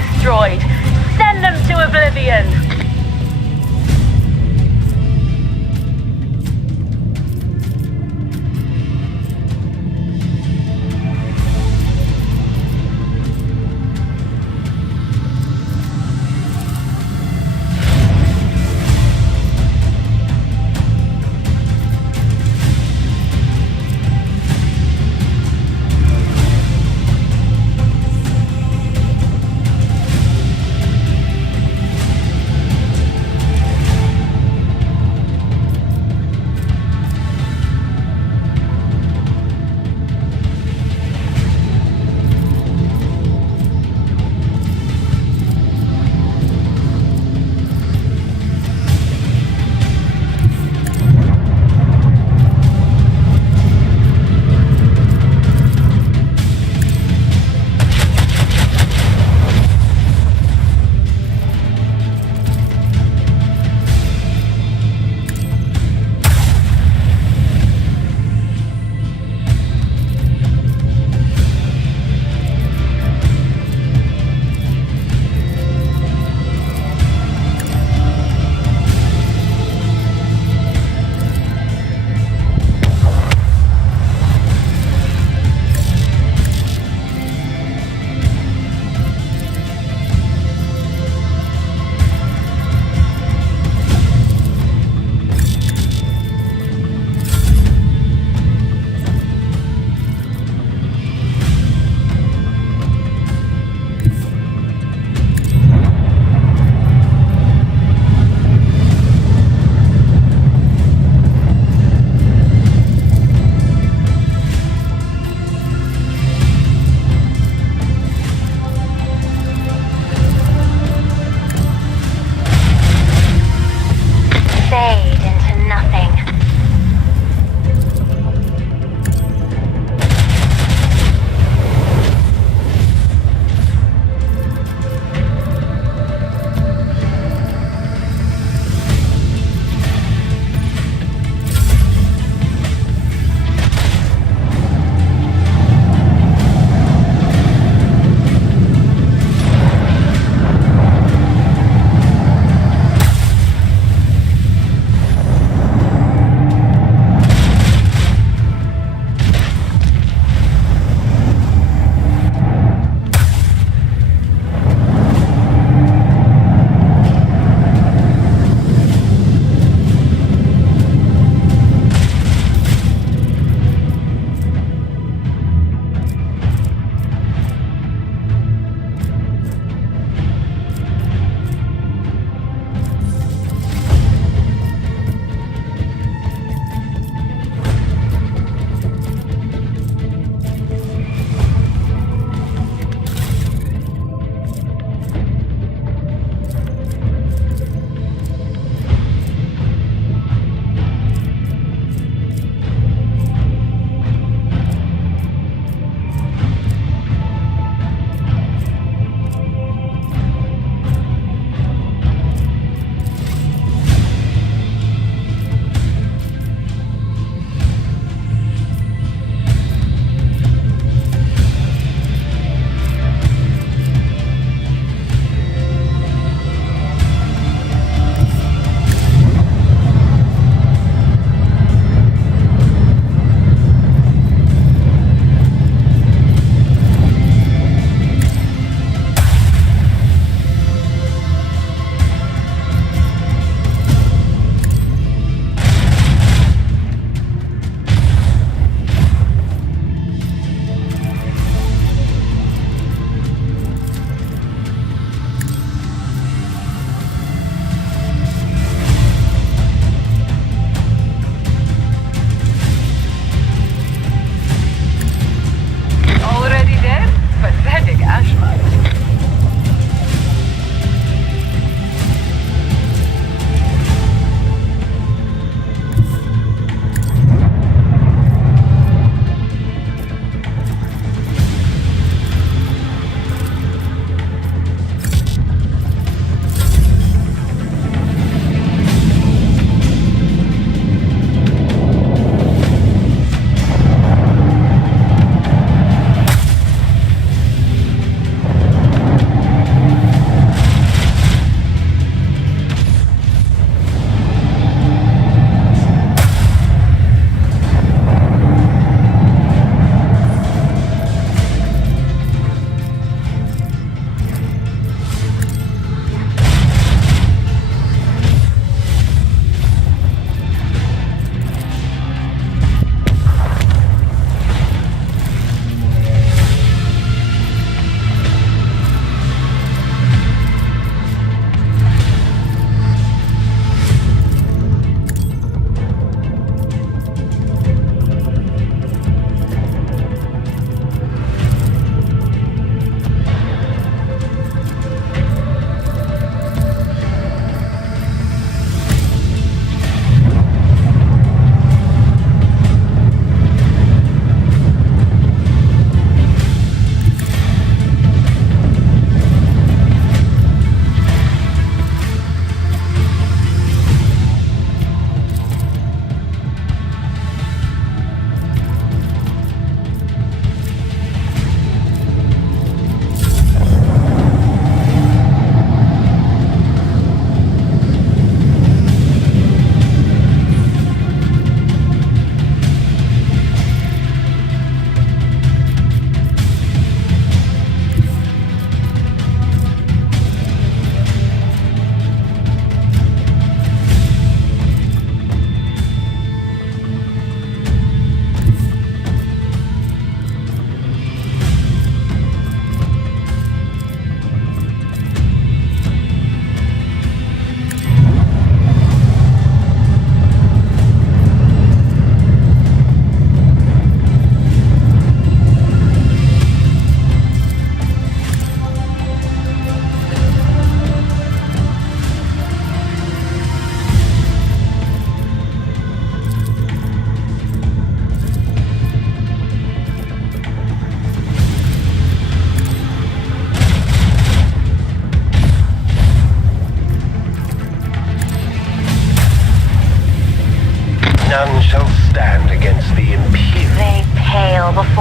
destroyed. Send them to oblivion.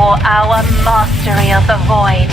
for our mastery of the void.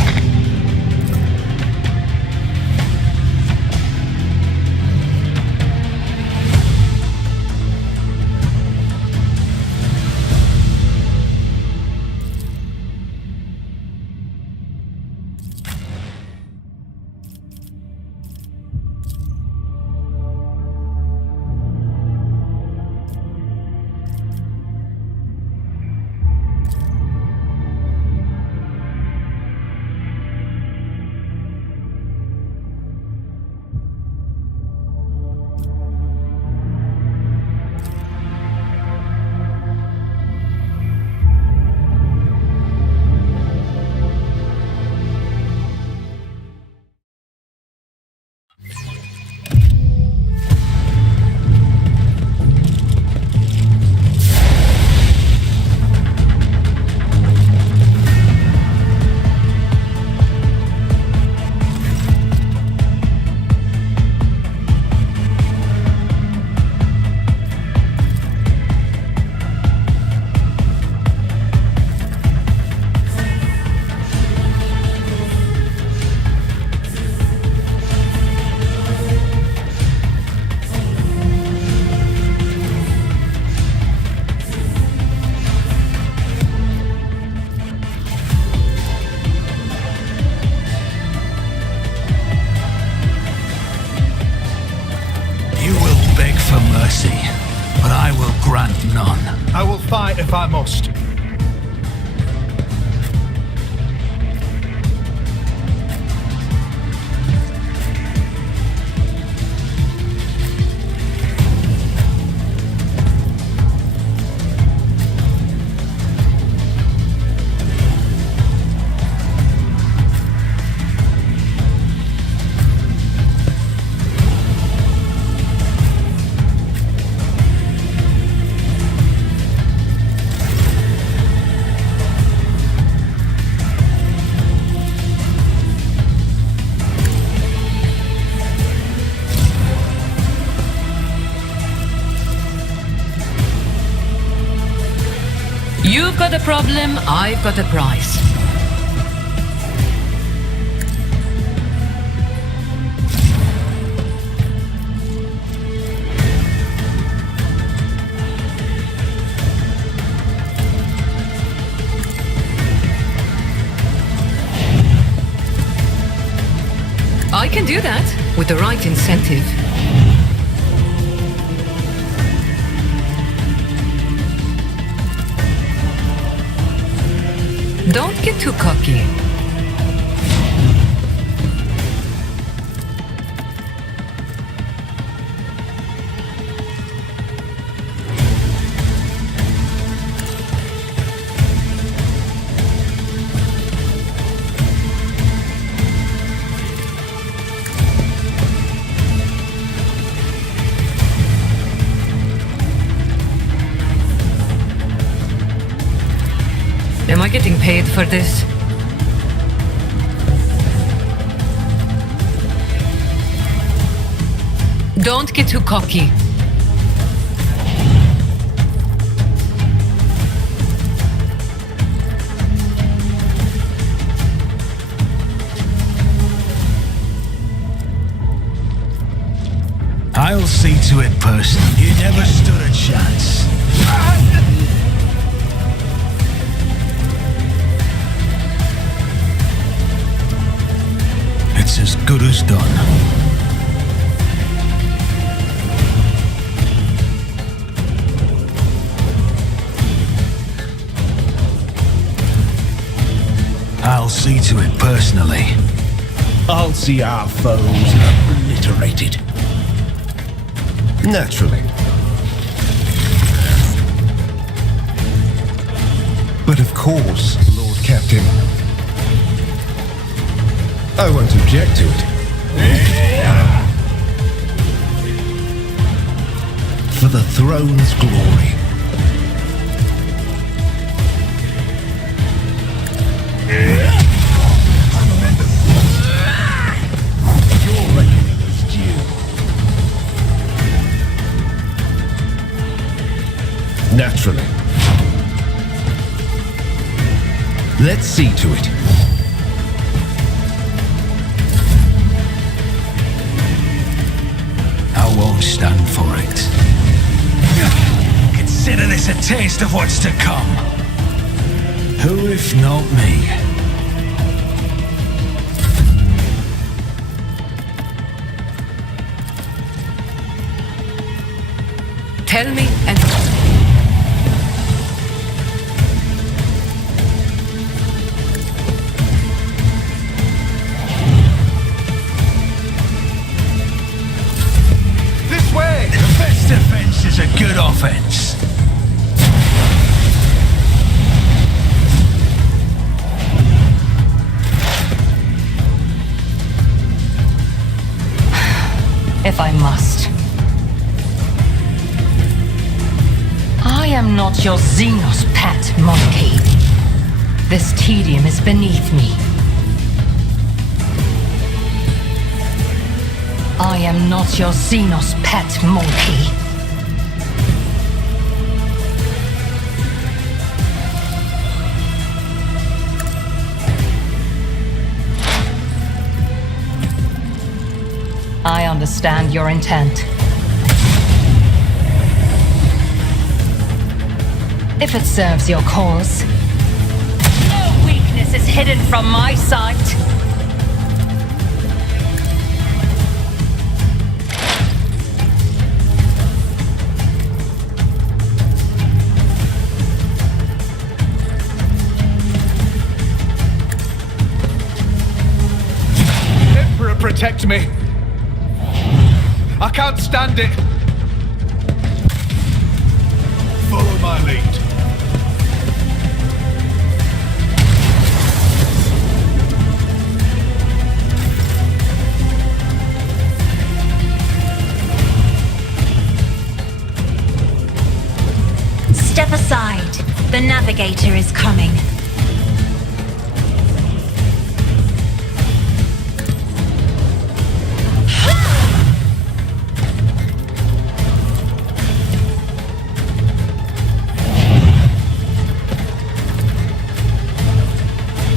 But I will grant none. I will fight if I must. You've got a problem, I've got a price. I can do that with the right incentive. Don't get too cocky. Am I getting paid for this? Don't get too cocky. I'll see to it personally. You never stood a chance. It's as good as done. I'll see to it personally. I'll see our foes obliterated. Naturally. But of course, Lord Captain. I won't object to it. For the throne's glory. Your reckoning is due. Naturally. Let's see to it. I won't stand for it. Consider this a taste of what's to come. Who if not me? Tell me and... This way! The best defense is a good offense. If I must. I am not your Xenos pet, monkey. This tedium is beneath me. I am not your Xenos pet, monkey. I understand your intent. If it serves your cause. No weakness is hidden from my sight. Emperor, protect me! I can't stand it! Follow my lead. Step aside. The navigator is coming.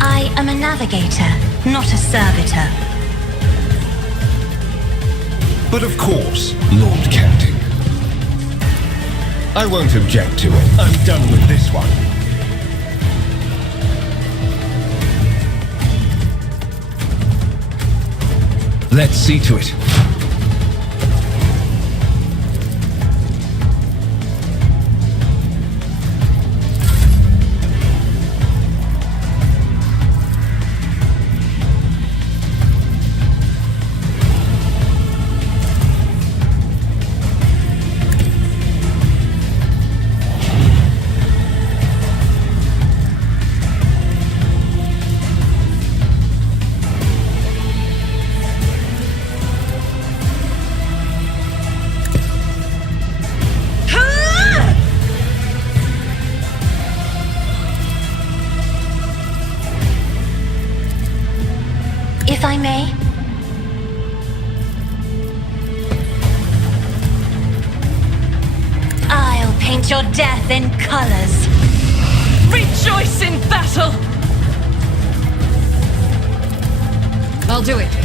I am a navigator, not a servitor. But of course, Lord Captain. I won't object to it. I'm done with this one. Let's see to it. If I may. I'll paint your death in colors. Rejoice in battle! I'll do it.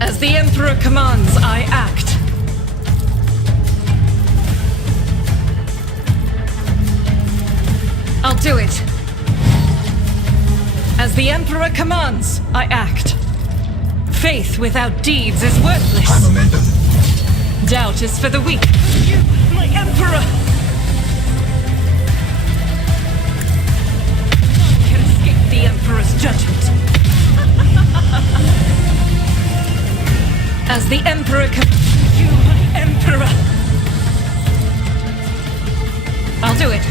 As the Emperor commands, I act. I'll do it. As the Emperor commands, I act. Faith without deeds is worthless. High momentum. Doubt is for the weak. You, my Emperor! None can escape the Emperor's judgment. As the Emperor you, my Emperor! I'll do it.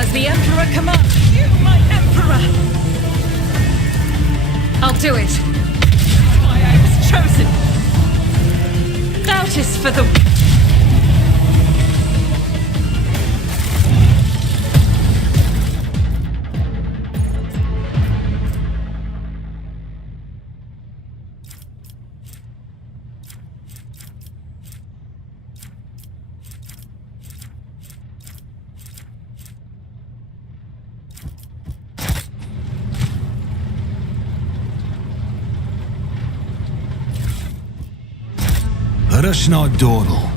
As the Emperor commands, you, my Emperor! I'll do it. That's why I was chosen. Doubt is for the... Urus not dawdle.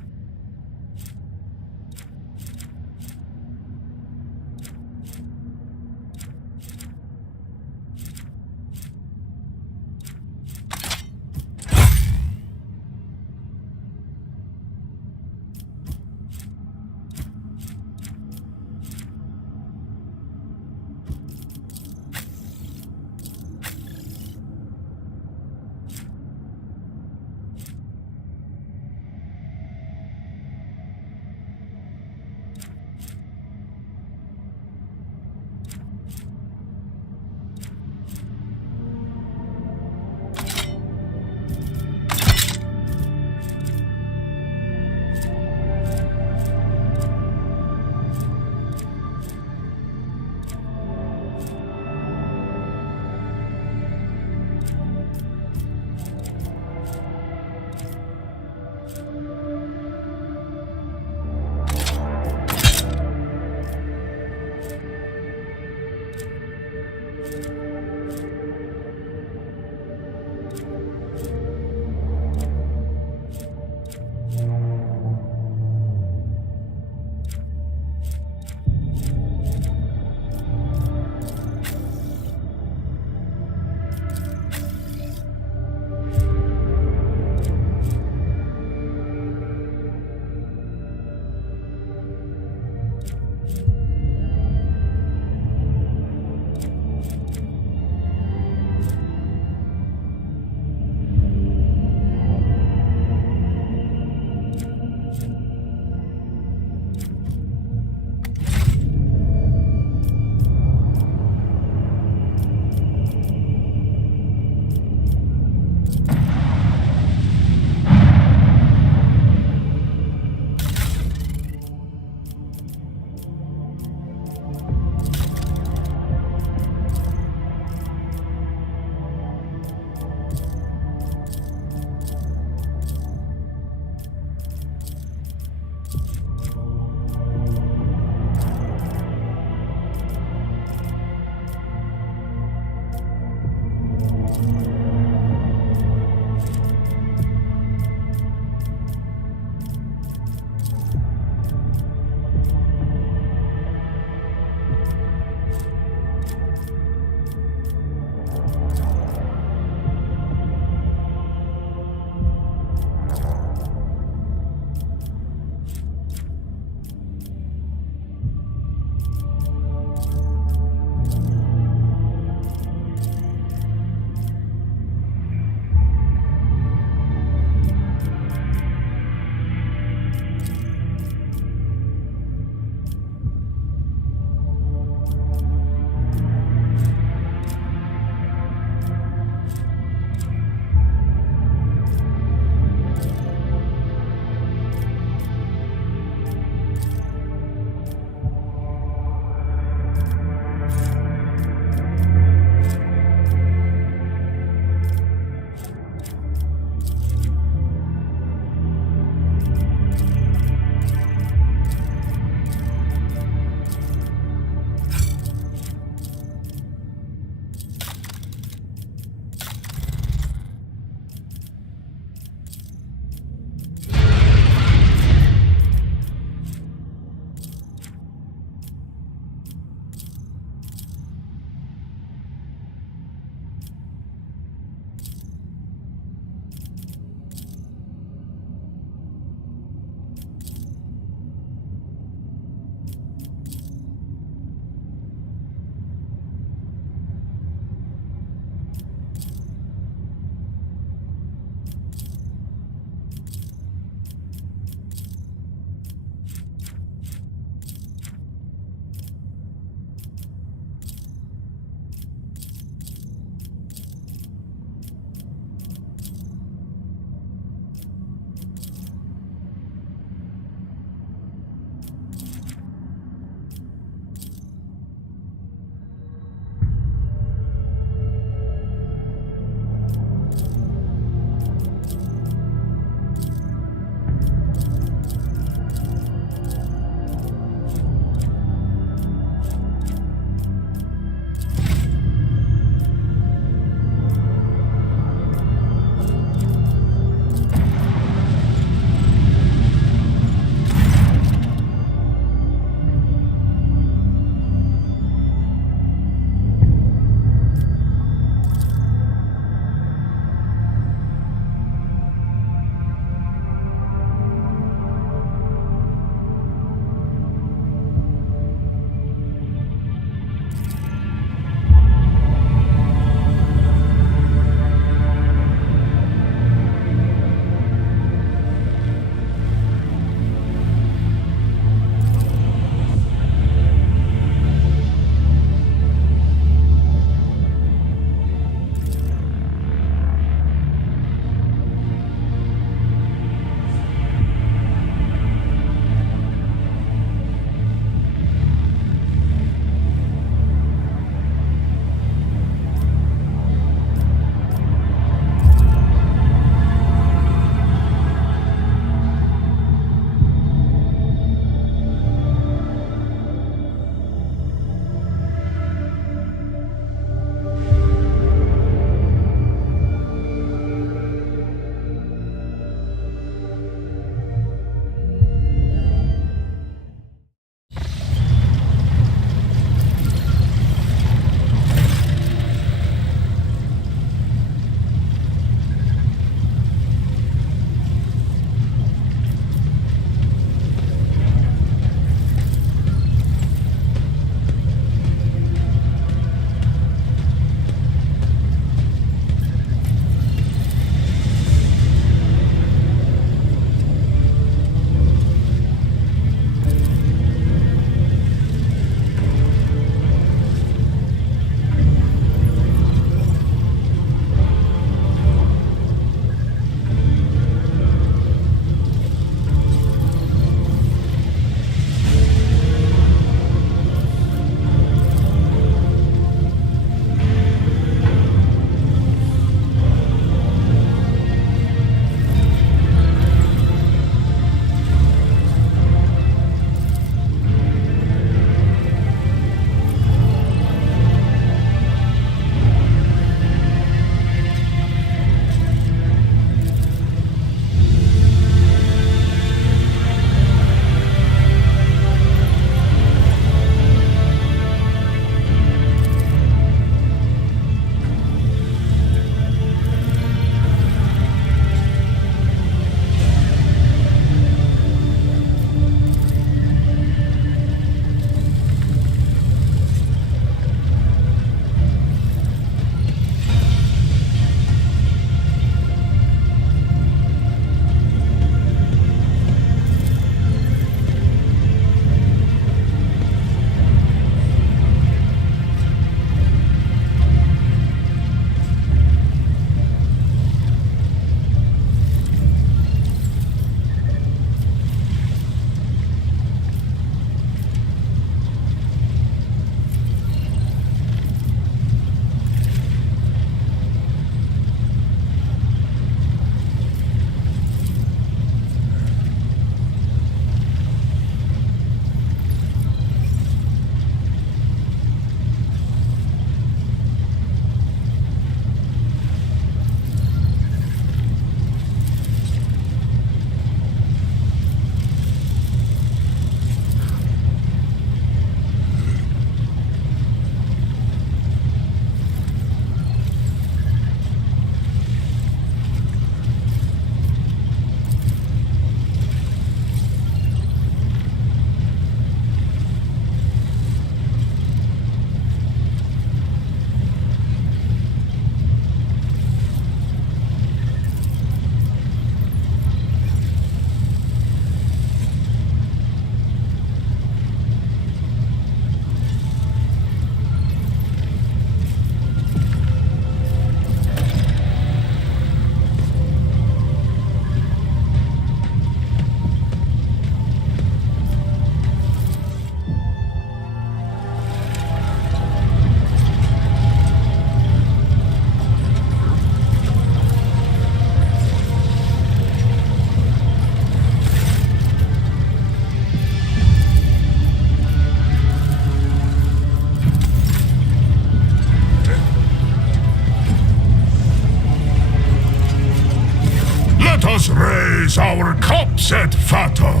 us raise our cups at Fatter,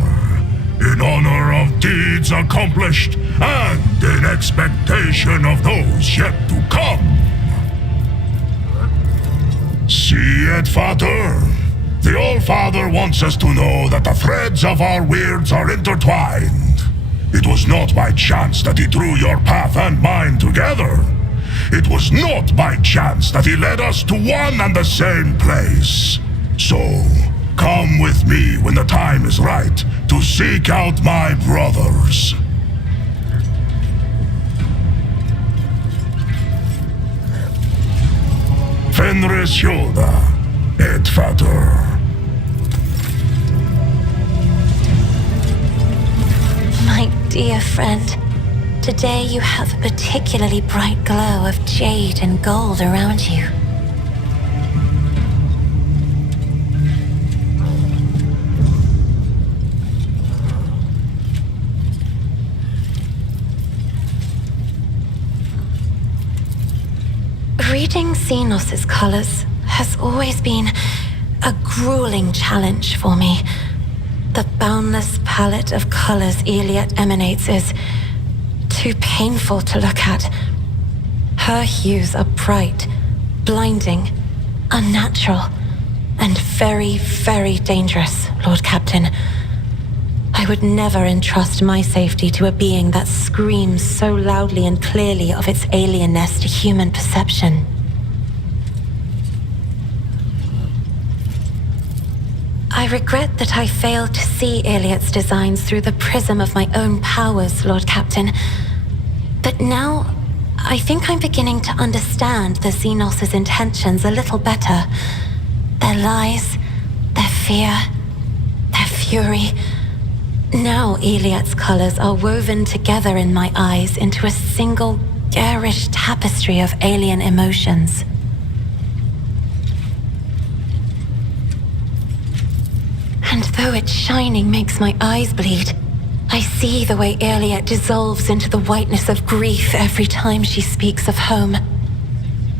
in honor of deeds accomplished and in expectation of those yet to come. See it, Father? The All-Father wants us to know that the threads of our weirds are intertwined. It was not by chance that he drew your path and mine together. It was not by chance that he led us to one and the same place. So, come with me when the time is right to seek out my brothers. Fenris Yoda, et Vater. My dear friend, today you have a particularly bright glow of jade and gold around you. Reading Xenos' colors has always been a grueling challenge for me. The boundless palette of colors Iliad emanates is too painful to look at. Her hues are bright, blinding, unnatural, and very, very dangerous, Lord Captain. I would never entrust my safety to a being that screams so loudly and clearly of its alienness to human perception. I regret that I failed to see Iliad's designs through the prism of my own powers, Lord Captain. But now, I think I'm beginning to understand the Xenos' intentions a little better. Their lies, their fear, their fury. Now Iliad's colors are woven together in my eyes into a single garish tapestry of alien emotions. And though its shining makes my eyes bleed, I see the way Iliad dissolves into the whiteness of grief every time she speaks of home.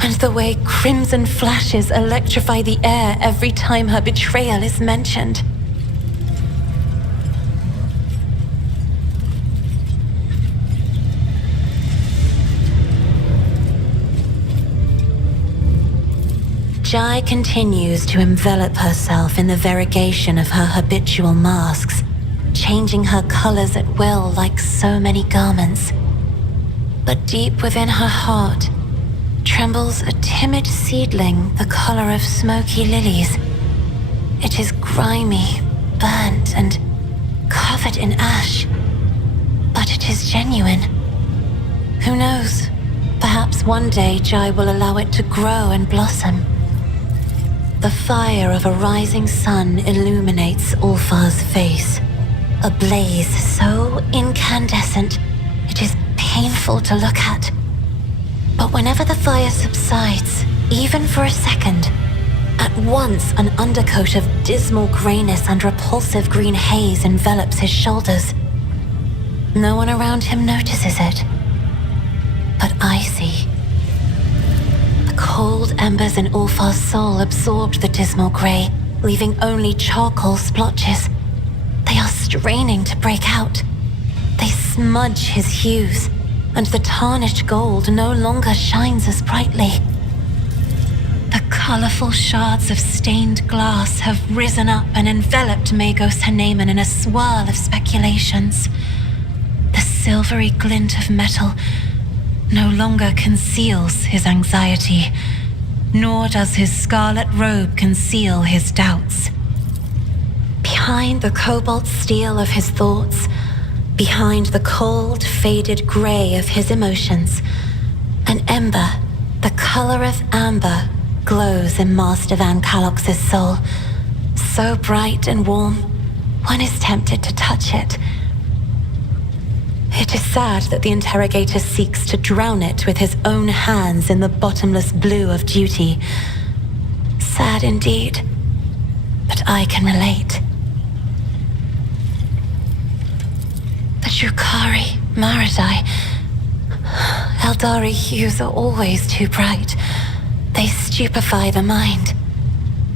And the way crimson flashes electrify the air every time her betrayal is mentioned. Jai continues to envelop herself in the variegation of her habitual masks, changing her colors at will like so many garments. But deep within her heart trembles a timid seedling the color of smoky lilies. It is grimy, burnt, and covered in ash, but it is genuine. Who knows? Perhaps one day Jai will allow it to grow and blossom. The fire of a rising sun illuminates Ulfar's face, a blaze so incandescent it is painful to look at. But whenever the fire subsides, even for a second, at once an undercoat of dismal grayness and repulsive green haze envelops his shoulders. No one around him notices it, but I see. Cold embers in Ulfar's soul absorbed the dismal grey, leaving only charcoal splotches. They are straining to break out. They smudge his hues, and the tarnished gold no longer shines as brightly. The colourful shards of stained glass have risen up and enveloped Magos Haneman in a swirl of speculations. The silvery glint of metal no longer conceals his anxiety, nor does his scarlet robe conceal his doubts. Behind the cobalt steel of his thoughts, behind the cold, faded grey of his emotions, an ember, the color of amber, glows in Master Van Kalox's soul, so bright and warm, one is tempted to touch it. It is sad that the interrogator seeks to drown it with his own hands in the bottomless blue of duty. Sad indeed, but I can relate. The Drukhari, Maradai, Eldari hues are always too bright. They stupefy the mind.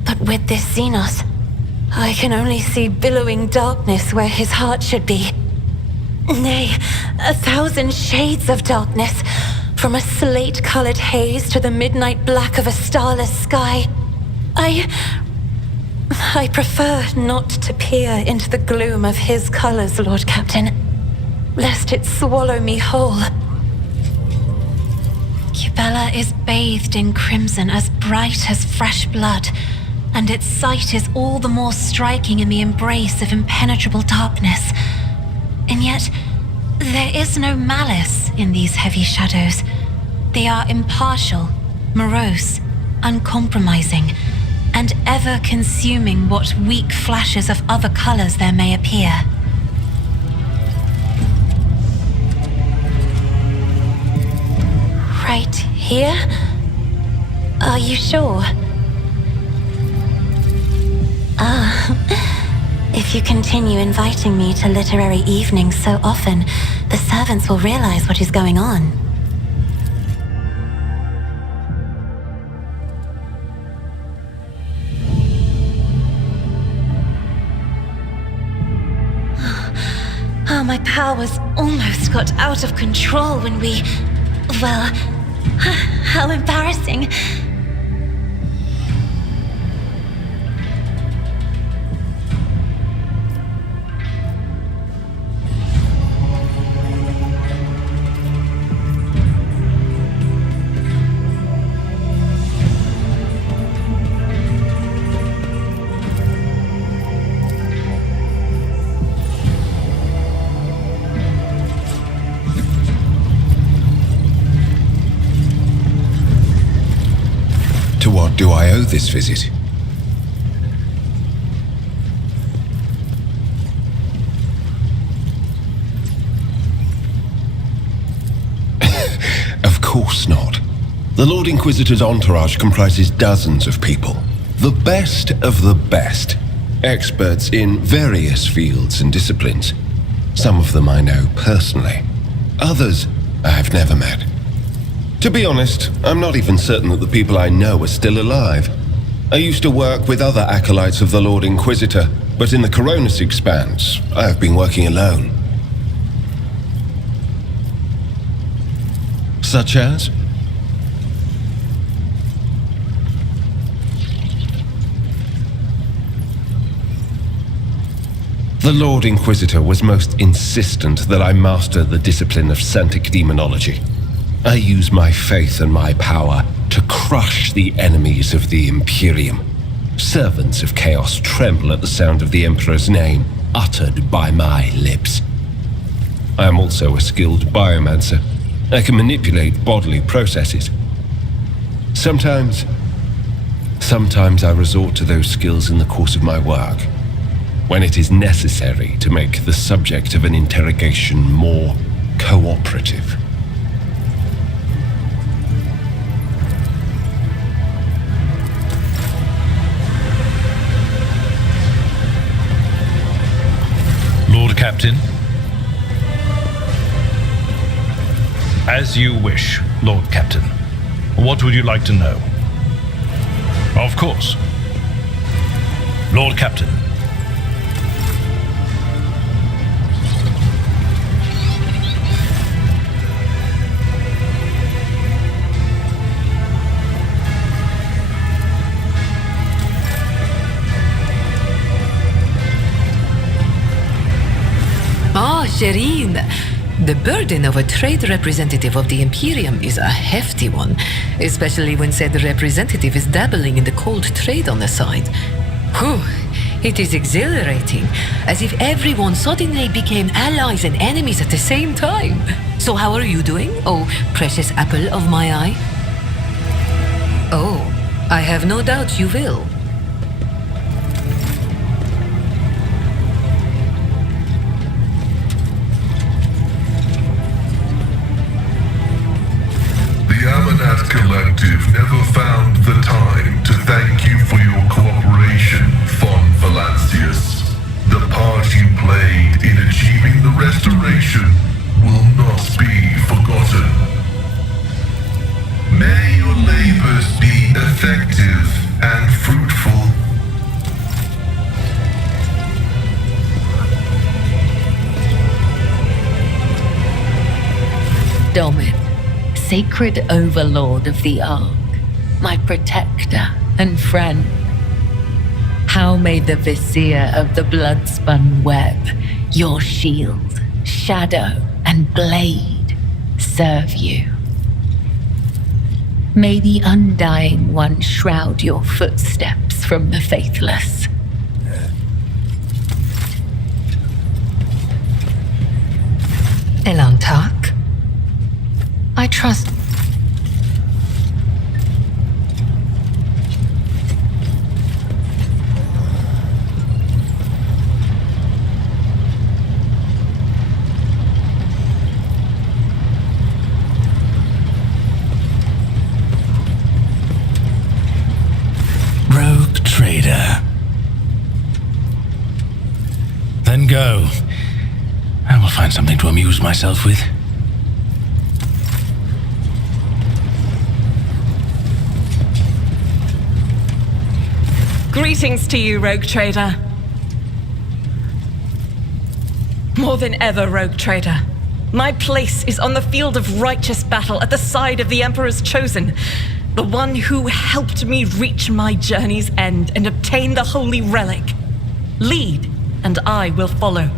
But with this Xenos, I can only see billowing darkness where his heart should be. Nay, 1,000 shades of darkness, from a slate-colored haze to the midnight black of a starless sky. I prefer not to peer into the gloom of his colors, Lord Captain, lest it swallow me whole. Cubella is bathed in crimson as bright as fresh blood, and its sight is all the more striking in the embrace of impenetrable darkness. And yet, there is no malice in these heavy shadows. They are impartial, morose, uncompromising, and ever consuming what weak flashes of other colors there may appear. Right here? Are you sure? If you continue inviting me to literary evenings so often, the servants will realize what is going on. Oh, my powers almost got out of control when we... Well, how embarrassing. To what do I owe this visit? Of course not. The Lord Inquisitor's entourage comprises dozens of people. The best of the best. Experts in various fields and disciplines. Some of them I know personally. Others I have never met. To be honest, I'm not even certain that the people I know are still alive. I used to work with other acolytes of the Lord Inquisitor, but in the Coronis Expanse, I have been working alone. Such as? The Lord Inquisitor was most insistent that I master the discipline of Santic Demonology. I use my faith and my power to crush the enemies of the Imperium. Servants of Chaos tremble at the sound of the Emperor's name, uttered by my lips. I am also a skilled biomancer. I can manipulate bodily processes. Sometimes I resort to those skills in the course of my work, when it is necessary to make the subject of an interrogation more cooperative. Lord Captain? As you wish, Lord Captain. What would you like to know? Of course. Lord Captain. Shireen, the burden of a trade representative of the Imperium is a hefty one, especially when said representative is dabbling in the cold trade on the side. Whew, it is exhilarating, as if everyone suddenly became allies and enemies at the same time. So how are you doing, oh precious apple of my eye? Oh, I have no doubt you will. The Amanat Collective never found the time to thank you for your cooperation, Von Valancius. The part you played in achieving the restoration will not be forgotten. May your labors be effective and fruitful. Domin, sacred overlord of the Ark, my protector and friend. How may the vizier of the blood-spun web, your shield, shadow, and blade serve you? May the Undying One shroud your footsteps from the faithless. Elantak? I trust... Rogue trader. Then go. I will find something to amuse myself with. Greetings to you, Rogue Trader. More than ever, Rogue Trader. My place is on the field of righteous battle at the side of the Emperor's Chosen, the one who helped me reach my journey's end and obtain the Holy Relic. Lead, and I will follow.